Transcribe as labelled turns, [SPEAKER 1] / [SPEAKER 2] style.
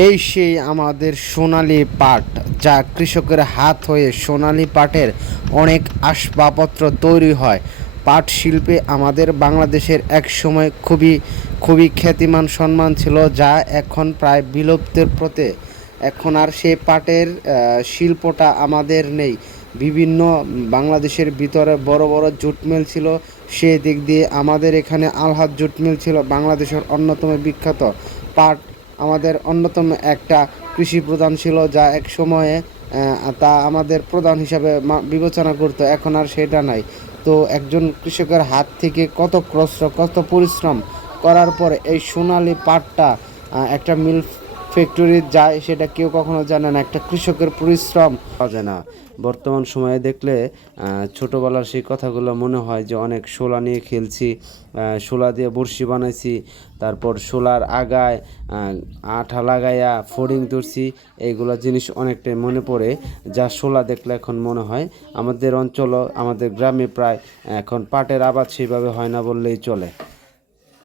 [SPEAKER 1] এই সেই আমাদের সোনালী পাট, যা কৃষকের হাত হয়ে সোনালি পাটের অনেক আসবাবপত্র তৈরি হয়। পাট শিল্পে আমাদের বাংলাদেশের এক সময় খুবই খুবই খ্যাতিমান সম্মান ছিল, যা এখন প্রায় বিলুপ্তের পথে। এখন আর সেই পাটের শিল্পটা আমাদের নেই। বিভিন্ন বাংলাদেশের ভিতরে বড় বড় জুট মিল ছিল সে দিক দিয়ে আমাদের এখানে আলহাদ জুট মিল ছিল, বাংলাদেশের অন্যতম বিখ্যাত পাট আমাদের অন্যতম একটা কৃষি প্রধান ছিল যা এক সময়ে তা আমাদের প্রধান হিসাবে বিবেচনা করতো, এখন আর সেটা নাই। তো একজন কৃষকের হাত থেকে কত ক্রস কত পরিশ্রম করার পরে এই সোনালি পাটটা একটা মিল ফ্যাক্টরি যায় সেটা কেউ কখনো জানে না। একটা কৃষকের পরিশ্রম পাওয়া না। বর্তমান সময়ে দেখলে ছোটোবেলার সেই কথাগুলো মনে হয় যে অনেক শোলা নিয়ে খেলছি শোলা দিয়ে বড়শি বানাইছি, তারপর শোলার আগায় আঠা লাগাইয়া ফোডিং তুলছি এইগুলো জিনিস অনেকটাই মনে পড়ে। যা শোলা দেখলে এখন মনে হয় আমাদের অঞ্চল আমাদের গ্রামে প্রায় এখন পাটের আবাদ সেইভাবে হয় না বললেই চলে।